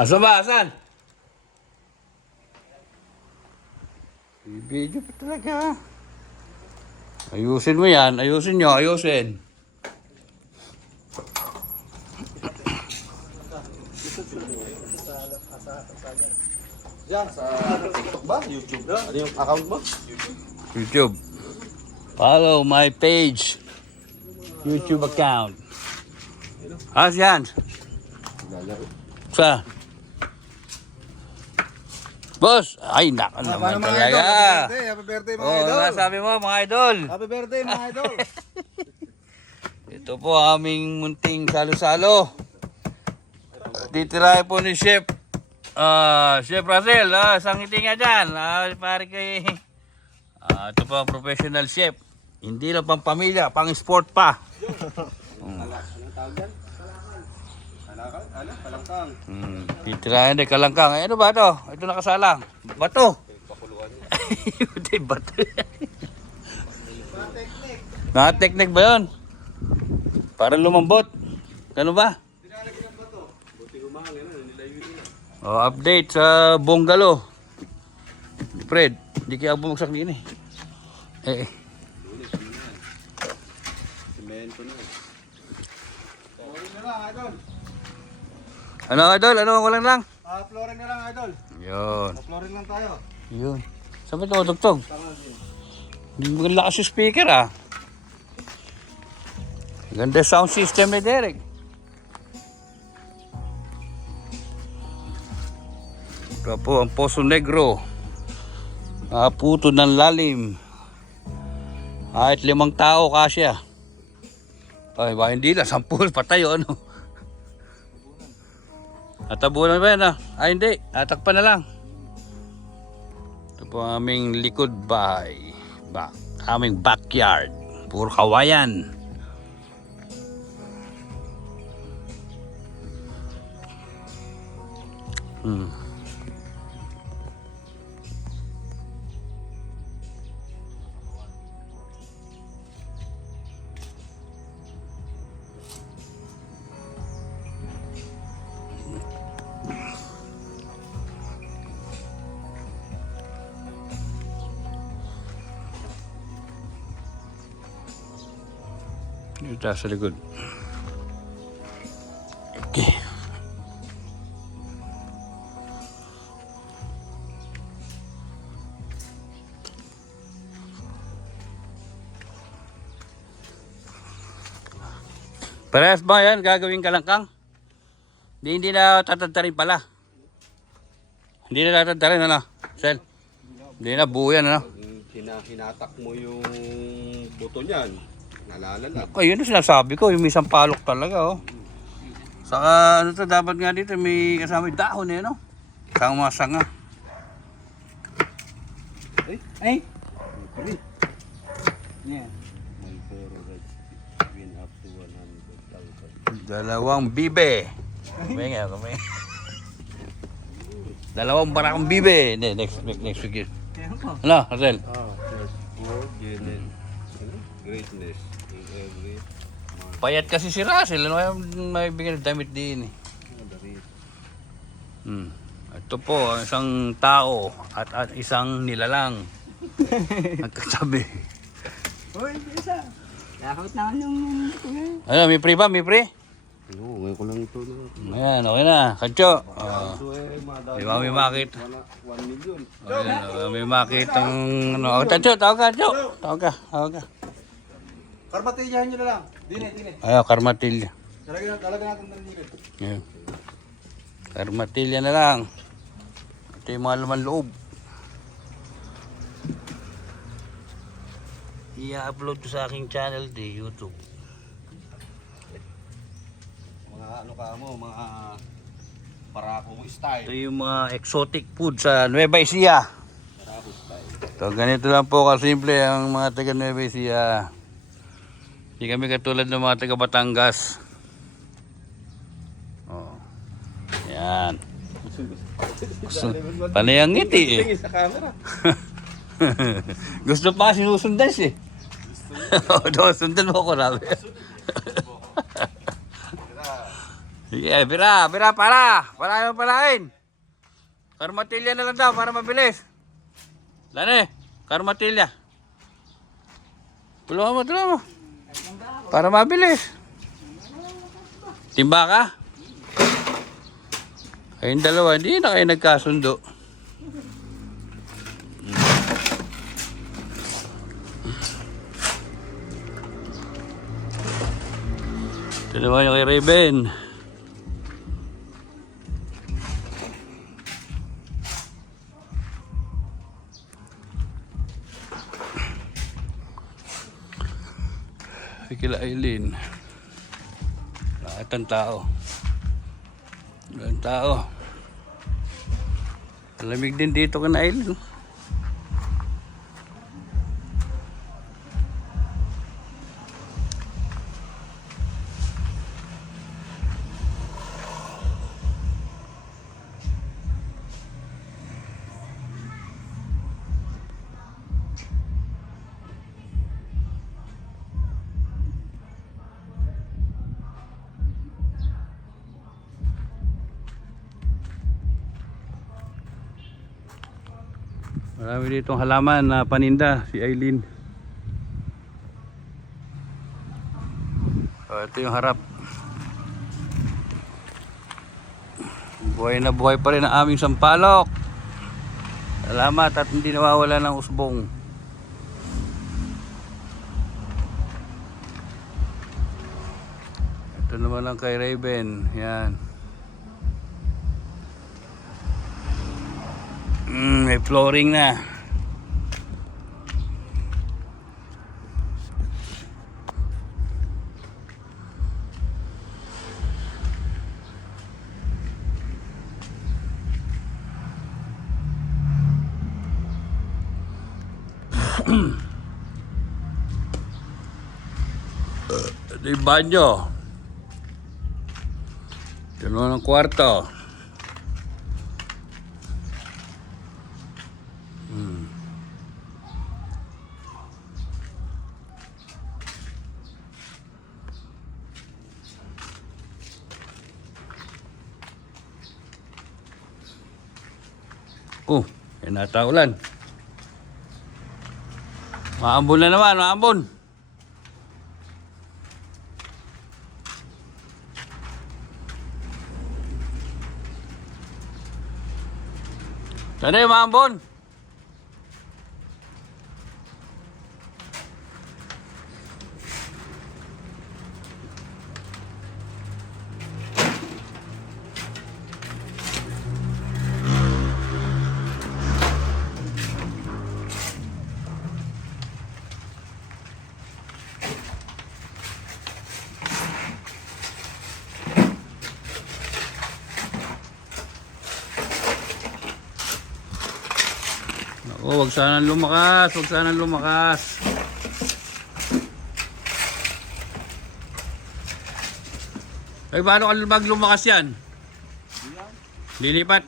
Asa ba? Asan? Video pa talaga. Ayusin mo yan. Ayusin nyo. Ayusin. Yan, sa TikTok ba? YouTube? Ano yung account mo? YouTube. Follow my page. YouTube account. As yan. Sa? Boss! Ay, naka naman talaga. Happy birthday mga Oh, idol. ano sabi mo mga idol? Happy birthday mga idol. Ito po aming munting salo-salo. Titirahin po ni Chef. Chef Russell, isang ngiti nga dyan. Pare kay... ito po ang professional chef. Hindi lang pang pamilya, pang sport pa. Anong tawag yan? Kalangkang. Titirahin din kalangkang. Ano ba ito? Ito nakasalang. Bato. Hindi, bato. Naka-technique ba yun? Para lumambot. Ano ba? Update sa bungalow. Fred, hindi kaya bumagsak din eh. Semento na. Flooring na lang idol. Ano idol? Ano ang walang lang? Flooring na lang idol. Yun. Flooring lang tayo. Yun. Saan ba ito matugtog? Hindi mo lakas yung speaker ah. Ganda sound system ni Derek. Ito po ang Poso Negro. Puto ng lalim. Kahit 5 tao kasya. Ay, ba hindi lang, 10 patay o ano. Atabunan ba yan ah? Ay hindi, atakpan na lang. Ito po ang aming likod bahay. Aming backyard. Puro kawayan. Ito sa likod. Okay. Parehas ba yan? Gagawin kalangkang? Hindi na tatadtarin pala. Hindi na tatadtarin, ano? Sel? Hindi na, buo yan, ano? Hinatak mo yung buto niyan. Nalalala. Ayun na sinasabi ko, yung may isang palok talaga, oh. Saka, ano to, dapat nga dito, may kasama yung dahon, eh, no? Saka mga sanga. Ay! Yeah. Dalawang bibe. Kumay nga, kumay. Dalawang barakang bibe. Hindi, next week yun. Ano, Marcel? Greatness in every Payat kasi si Russell. Ano kaya may bigyan ng damit din eh. Ito po, isang tao at isang nilalang. Nagkatabi. Uy, isa. Nakakot na yung... Ano, may pre ba? May pre? Oo, ngayon ko lang ito. Ayan, okay na. Kancho. Di ba may makita? 1 million. Ayan, may makita ang ano. Kancho, tawag ka, Kancho. Tawag ka. Karpatilyahan nyo na lang. Dine. Ayaw, karmatilya. Talaga natin ng dine. Ayan. Karmatilya na lang. Ito yung mga laman loob. I-upload ko sa aking channel di YouTube. Mga ano ka mo, mga Barako style. Ito yung mga exotic food sa Nueva Ecija. Barako style. So ganito lang po kasimple ang mga taga Nueva Ecija. Hindi kami katulad ng mga taga Batangas. Oh. Yan. Panay ang ngiti eh. Tingin sa camera. Gusto pa sinusundan siya. Sundan mo ako namin. Sige, bira, para. Para yung palain. Karmatilya na lang daw para mabilis. Lani, karmatilya. Tulungan mo. Para mabilis. Timba ka? Kayong dalawa, hindi na kayo nagkasundo. Ito naman yung kay Raven. Kila Aileen. Lahat ng tao. Ang tao. Malamig din dito ka na Aileen. Marami ditong halaman na paninda si Aileen. Ito yung harap. Buhay na buhay pa rin ang aming sampalok. Salamat at hindi nawawala ng usbong. Ito naman lang kay Raven. Yan. May flooring na. Ito yung banyo. Ito naman ang kwarto. Yan nataulan. Maambon na naman, maambon. Sana yung maambon. Oh, wag sanang lumakas, wag sanang lumakas. Ay, paano ka lumakas yan? Lilipat.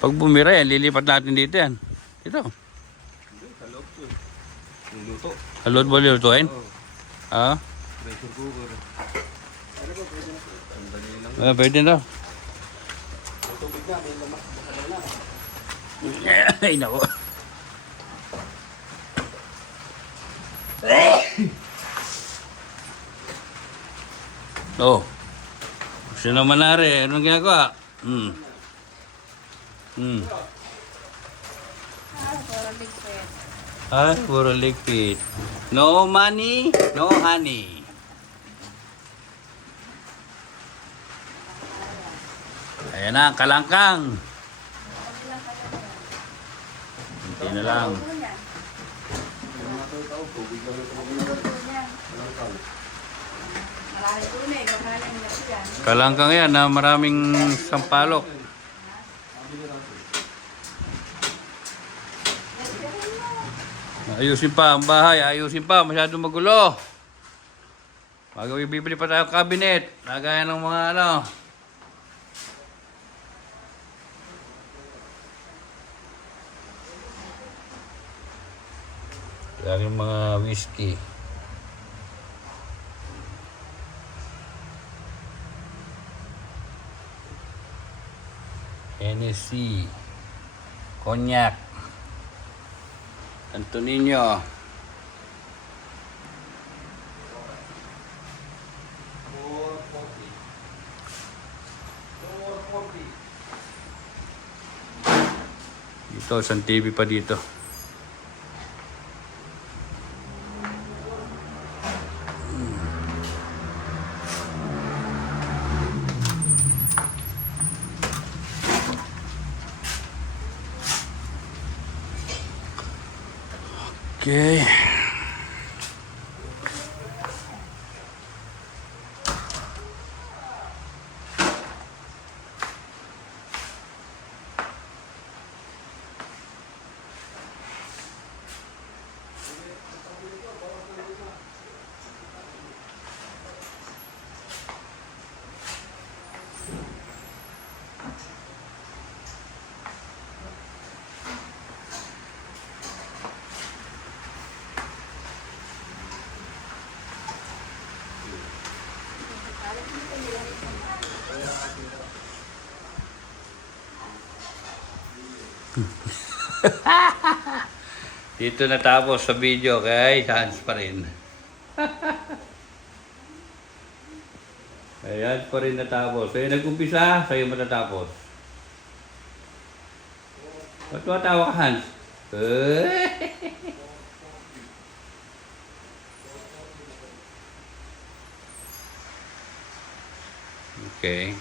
Pag bumira yan, lilipat natin dito yan. Ito. Luto. Halod ba lutuin? Ah? Pressure cooker. Pwede na. Tubig na, may lamak. Ay, nako. Oh. Siya naman na rin. Anong ginagawa? Puro ligpit. No money, no honey. Ayan na, kalangkang. Hinti na lang. Kalangkang yan na maraming sampalok. Ayusin pa ang bahay, ayusin pa, masyadong magulo. Bibili pa tayo cabinet, lagayan ng mga ano. Galing mga whiskey. Hennessy. Cognac. Santo Niño. Dito, isang TV pa dito. Okay. Dito natapos sa video kay Hans pa rin. Ayan pa rin natapos. Sa'yo nag-umpisa, sa'yo matatapos. Ba't matawa ka, Hans? Okay.